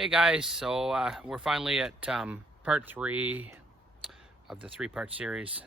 Hey guys, so we're finally at part 3 of the 3-part series.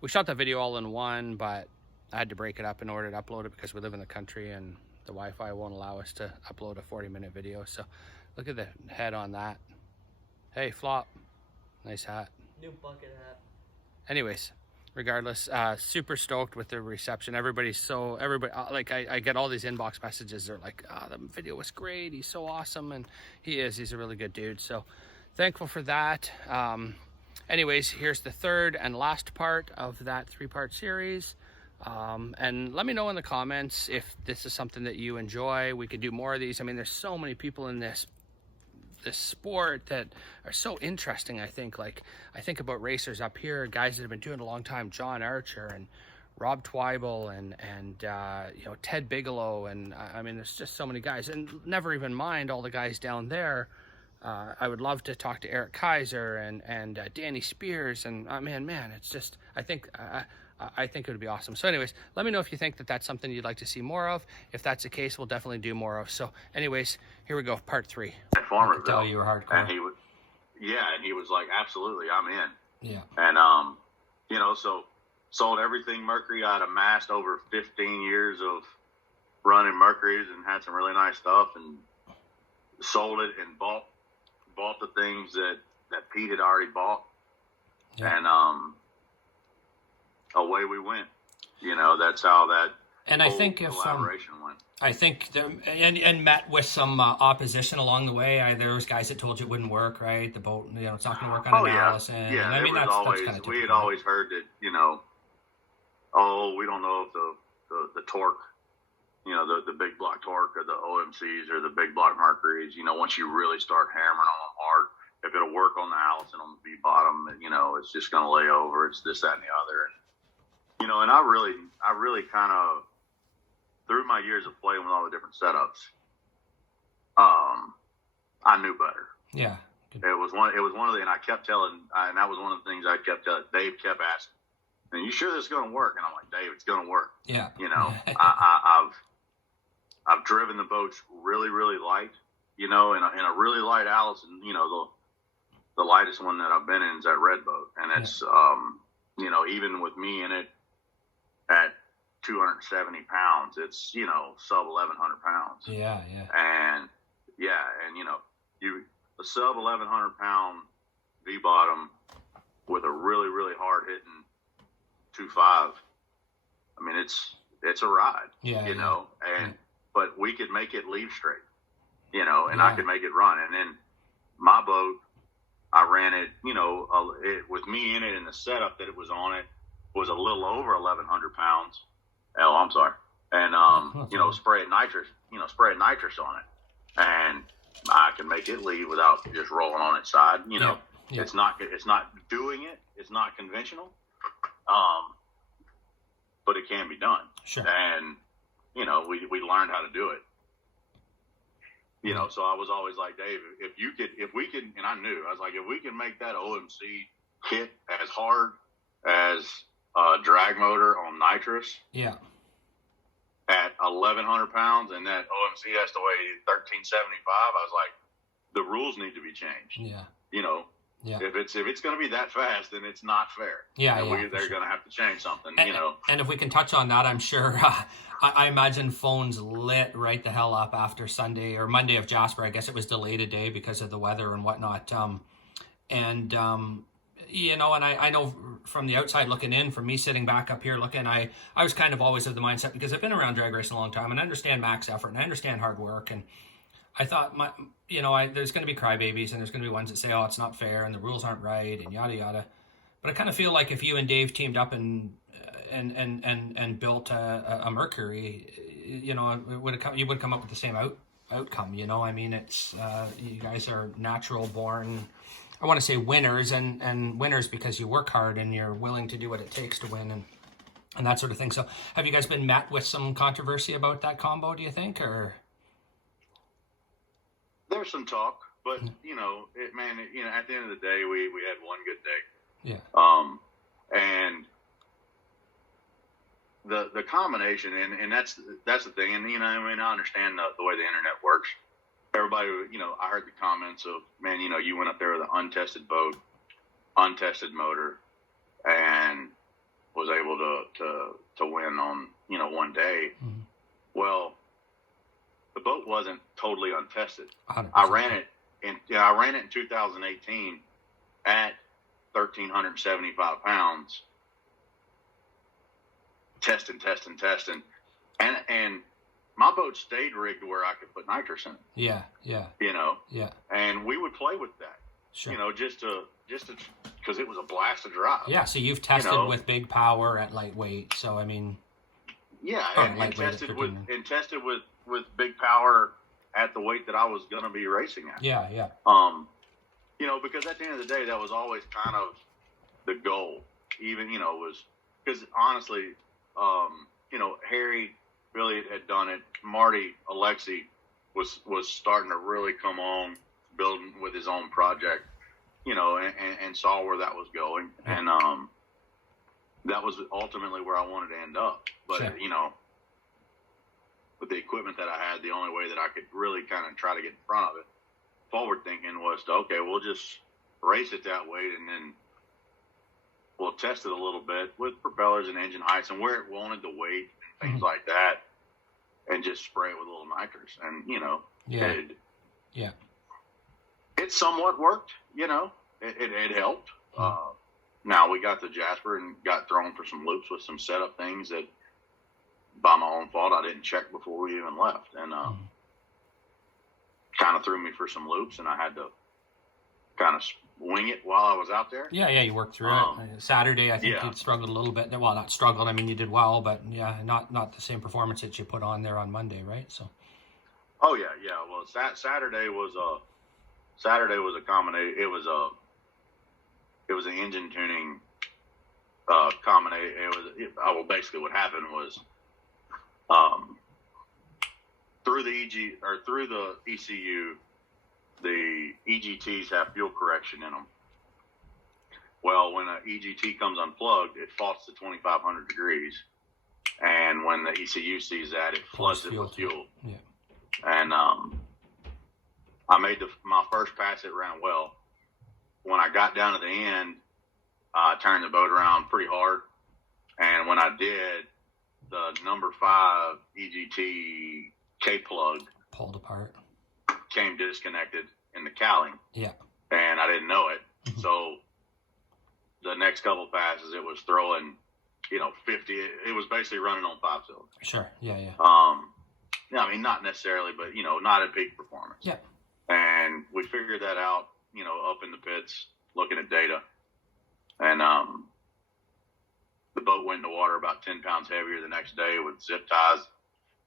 We shot the video all in one, but I had to break it up in order to upload it because we live in the country and the Wi-Fi won't allow us to upload a 40-minute video. So look at the head on that. Hey, Flop. Nice hat. New bucket hat. Anyways, regardless, super stoked with the reception. Everybody, like I get all these inbox messages. They're like, the video was great. He's so awesome. And he's a really good dude. So thankful for that. Anyways, here's the third and last part of that 3-part series. And let me know in the comments if this is something that you enjoy. We could do more of these. I mean, there's so many people in this sport that are so interesting. I think about racers up here, guys that have been doing it a long time, John Archer and Rob Twyble and Ted Bigelow, and I mean there's just so many guys, and never even mind all the guys down there. I would love to talk to Eric Kaiser and Danny Spears, and man, it's just I think it would be awesome. So anyways, let me know if you think that that's something you'd like to see more of. If that's the case, we'll definitely do more of. So anyways, here we go, part 3. At Farmerville. Tell you were hardcore. And he was like, absolutely, I'm in. Yeah. And, so sold everything Mercury. I'd amassed over 15 years of running Mercuries and had some really nice stuff, and sold it and bought the things that Pete had already bought. Yeah. And, away we went. That's how that collaboration went. I think there, and met with some opposition along the way. There was guys that told you it wouldn't work, right? The boat, it's not going to work on Allison. Yeah, I mean, that's kind of we had always heard that, we don't know if the torque, the big block torque or the OMCs or the big block Mercuries, once you really start hammering on them hard, if it'll work on the Allison on the V bottom, it's just going to lay over. It's this, that, and the other. And I really kind of, through my years of playing with all the different setups, I knew better. Yeah. It was one of the, and I kept telling, and that was one of the things I kept telling. Dave kept asking, "Are you sure this is going to work?" And I'm like, "Dave, it's going to work." Yeah. I've driven the boats really, really light, in a really light Allison, the lightest one that I've been in is that red boat. And it's, even with me in it at 270 pounds, it's, sub 1,100 pounds. Yeah. And a sub 1,100 pound V bottom with a really, really hard hitting 2.5. I mean, it's a ride, but we could make it leave straight, and I could make it run. And then my boat, I ran it, with me in it, and the setup that it was on it was a little over 1,100 pounds. Oh, I'm sorry. And, spray nitrous on it. And I can make it leave without just rolling on its side. It's not doing it. It's not conventional. But it can be done. Sure. And, we learned how to do it. So I was always like, Dave, if we could, and I knew, I was like, if we can make that OMC hit as hard as a drag motor on nitrous, at 1,100 pounds, and that OMC has to weigh 1,375, I was like, the rules need to be changed. Yeah. If it's going to be that fast, then it's not fair. They're going to have to change something. And if we can touch on that, I'm sure. I imagine phones lit right the hell up after Sunday or Monday of Jasper. I guess it was delayed a day because of the weather and whatnot. And I know from the outside looking in, from me sitting back up here looking, I was kind of always of the mindset, because I've been around drag racing a long time and I understand max effort and I understand hard work, and I thought there's going to be crybabies and there's going to be ones that say, oh, it's not fair and the rules aren't right and yada yada. But I kind of feel like if you and Dave teamed up and built a Mercury, you would come up with the same outcome. I mean, it's you guys are natural born, I want to say winners, and winners because you work hard and you're willing to do what it takes to win and that sort of thing. So have you guys been met with some controversy about that combo, do you think, or? There's some talk, but at the end of the day, we had one good day. Yeah. And the combination, and that's the thing. And I understand the way the internet works. everybody, I heard the comments of, man, you went up there with an untested boat, untested motor, and was able to win on, one day. Mm-hmm. Well, the boat wasn't totally untested. 100%. I ran it in 2018 at 1,375 pounds, testing. And my boat stayed rigged where I could put nitrous in it. Yeah. Yeah. And we would play with that. Sure. Just to because it was a blast to drive. Yeah. So you've tested with big power at lightweight. So I mean. Yeah, and tested with big power at the weight that I was going to be racing at. Yeah. Because at the end of the day, that was always kind of the goal. Even was because honestly, Harry really had done it. Marty Alexi was starting to really come on, building with his own project, and saw where that was going, and that was ultimately where I wanted to end up. But sure. With the equipment that I had, the only way that I could really kind of try to get in front of it, forward thinking, was we'll just race it that weight, and then we'll test it a little bit with propellers and engine heights and where it wanted the weight and things like that, and just spray it with a little nitrous. And it somewhat worked. It helped. Now we got to Jasper and got thrown for some loops with some setup things that, by my own fault, I didn't check before we even left, and kind of threw me for some loops, and I had to kind of wing it while I was out there. Yeah, you worked through it. Saturday, I think you struggled a little bit. Well, not struggled. I mean, you did well, but not the same performance that you put on there on Monday, right? So. Oh yeah. Well, Saturday was a combination. It was an engine tuning combination. Basically what happened was, through the ECU, the EGTs have fuel correction in them. Well, when an EGT comes unplugged, it faults to 2,500 degrees, and when the ECU sees that, it floods it with fuel. Yeah. And I made my first pass. It ran well. When I got down to the end, I turned the boat around pretty hard, and when I did, the number 5 EGT K-plug pulled apart, came disconnected in the cowling. Yeah. And I didn't know it. Mm-hmm. So the next couple passes, it was throwing, 50. It was basically running on 5 cylinders. Sure. Yeah. I mean, not necessarily, but, not at peak performance. Yeah. And we figured that out, up in the pits, looking at data. And the boat went in the water about 10 pounds heavier the next day with zip ties,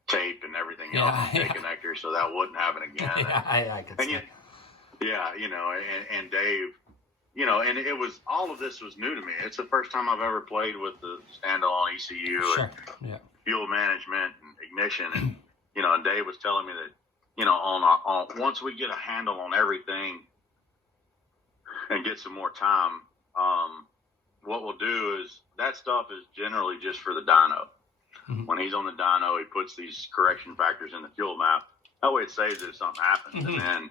tape, and everything else, connector, so that wouldn't happen again. I could see. And Dave, and it was, all of this was new to me. It's the first time I've ever played with the standalone ECU and fuel management and ignition, and and Dave was telling me that on once we get a handle on everything and get some more time, what we'll do is, that stuff is generally just for the dyno. Mm-hmm. When he's on the dyno, he puts these correction factors in the fuel map. That way it saves it if something happens. Mm-hmm. And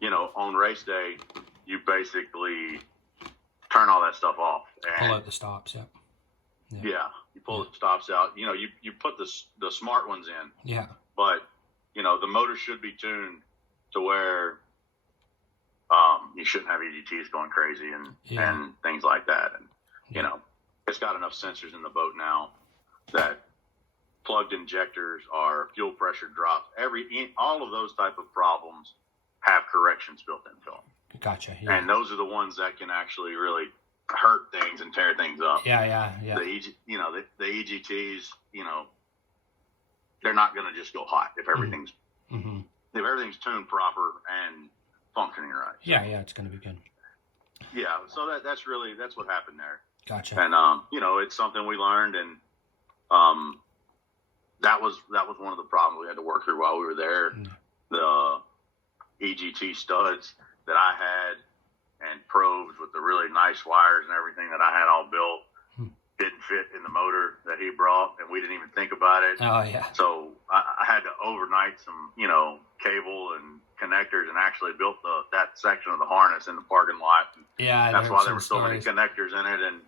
then, on race day, you basically turn all that stuff off. And pull out the stops, you pull the stops out. You put the smart ones in. Yeah. But, the motor should be tuned to where you shouldn't have EGTs going crazy and things like that. And, it's got enough sensors in the boat now that plugged injectors are fuel pressure drops. All of those type of problems have corrections built into them. Gotcha. Yeah. And those are the ones that can actually really hurt things and tear things up. Yeah. The EGTs, they're not going to just go hot if everything's if everything's tuned proper and functioning right. Yeah, it's going to be good. Yeah, so that's what happened there. Gotcha. And it's something we learned, and that was one of the problems we had to work through while we were there. Mm. The EGT studs that I had and probes with the really nice wires and everything that I had all built, didn't fit in the motor that he brought, and we didn't even think about it. Oh, yeah. So I had to overnight some, cable and connectors, and actually built that section of the harness in the parking lot. Yeah, that's why there were so many connectors in it, and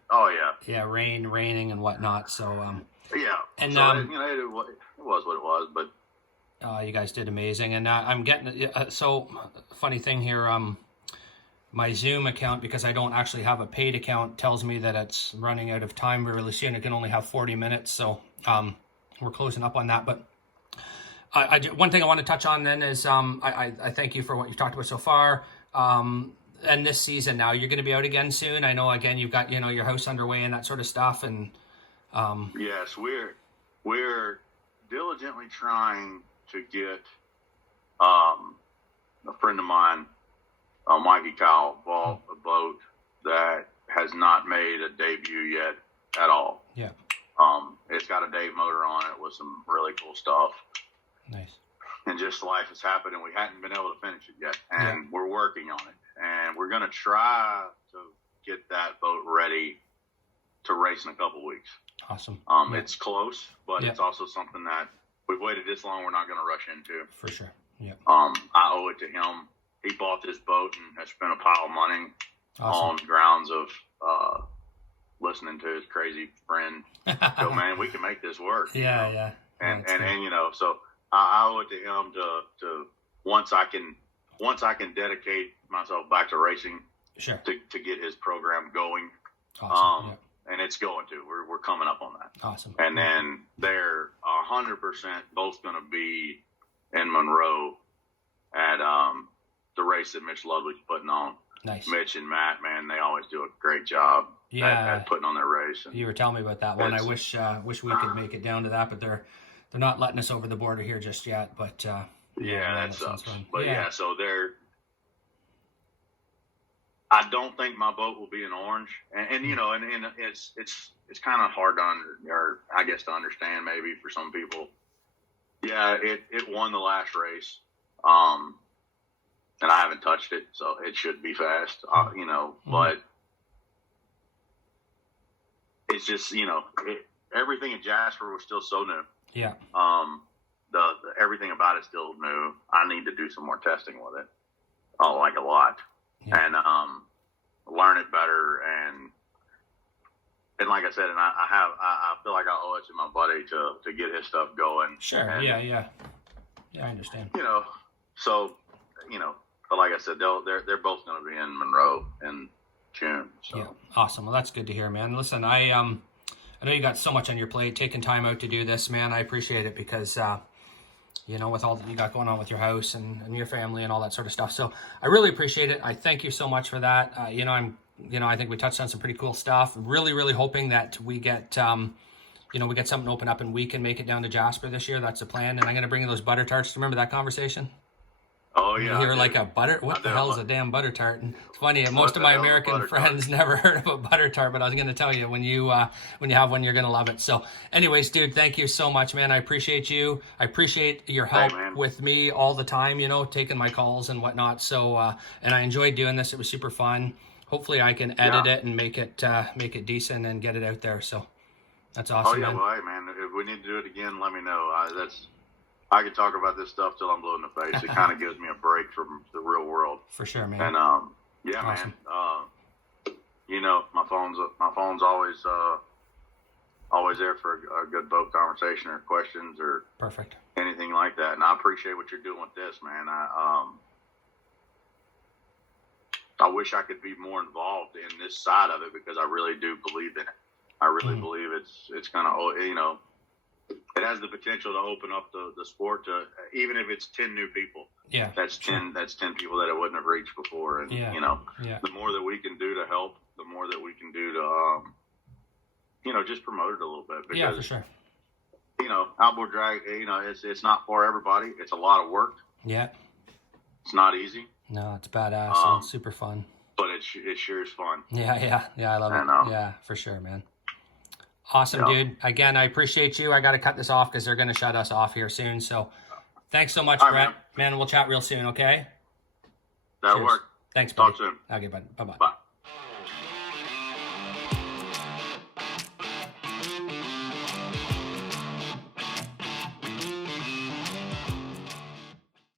yeah, raining and whatnot. So yeah, and so it was what it was, but you guys did amazing. And I'm getting so funny thing here. My Zoom account, because I don't actually have a paid account, tells me that it's running out of time really soon. It can only have 40 minutes, so we're closing up on that. But one thing I want to touch on then is I thank you for what you've talked about so far. And this season now, you're going to be out again soon. I know, again, you've got, your house underway and that sort of stuff. And yes, we're diligently trying to get a friend of mine, Mikey Kyle, bought a boat that has not made a debut yet at all. Yeah. It's got a Dave motor on it with some really cool stuff. Nice. And just life has happened, and we hadn't been able to finish it yet. And we're working on it. And we're going to try to get that boat ready to race in a couple weeks. Awesome. It's close, but it's also something that we've waited this long, we're not going to rush into. For sure. Yeah. I owe it to him. He bought this boat and has spent a pile of money on grounds of listening to his crazy friend go, man, we can make this work. Yeah. And so I owe it to him to once I can dedicate myself back to racing, sure, to get his program going. Awesome. And it's going to. We're coming up on that. Awesome. And then they're 100% both going to be in Monroe at the race that Mitch Lovely's putting on. Nice. Mitch and Matt, man, they always do a great job at putting on their race. And you were telling me about that one. I wish we could make it down to that, but they're not letting us over the border here just yet. But that sucks. But so they're. I don't think my boat will be in orange, and it's kind of hard to understand maybe for some people. Yeah, it won the last race, and I haven't touched it, so it should be fast, But it's just everything in Jasper was still so new. Yeah. The everything about it still new. I need to do some more testing with it. I like a lot. Yeah. And learn it better, and like I said, and I feel like I owe it to my buddy to get his stuff going. Sure. And, yeah, I understand. So but like I said, they're both going to be in Monroe in June. So. Yeah, awesome. Well, that's good to hear, man. Listen, I know you got so much on your plate, taking time out to do this, man. I appreciate it because. With all that you got going on with your house and your family and all that sort of stuff. So I really appreciate it. I thank you so much for that. I think we touched on some pretty cool stuff. Really, really hoping that we get, we get something open up and we can make it down to Jasper this year. That's the plan. And I'm going to bring you those butter tarts. Do you remember that conversation? Oh, yeah. You hear like a butter? What the hell is a damn butter tart? And it's funny. Most of my American friends never heard of a butter tart, but I was going to tell you when you have one, you're going to love it. So anyways, dude, thank you so much, man. I appreciate you. I appreciate your help with me all the time, taking my calls and whatnot. So, and I enjoyed doing this. It was super fun. Hopefully I can edit it and make it decent and get it out there. So that's awesome. Oh, yeah. Well, hey, man, if we need to do it again, let me know. I could talk about this stuff till I'm blue in the face. It kind of gives me a break from the real world. For sure, man. And awesome. Man. My phone's always there for a good boat conversation or questions or perfect anything like that. And I appreciate what you're doing with this, man. I wish I could be more involved in this side of it because I really do believe in it. I really believe it's kind of it has the potential to open up the sport to, even if it's 10 new people. Yeah. That's 10 people that it wouldn't have reached before. And, the more that we can do to help, the more that we can do to, just promote it a little bit. Because, for sure. Outboard drag, it's not for everybody. It's a lot of work. Yeah. It's not easy. No, it's badass. It's super fun. But it sure is fun. Yeah. I love it. Yeah, for sure, man. Awesome, dude. Again, I appreciate you. I got to cut this off because they're going to shut us off here soon. So thanks so much, Bret. Man, we'll chat real soon, okay? That'll work. Thanks, buddy. Talk soon. Okay, bud. Bye-bye. Bye.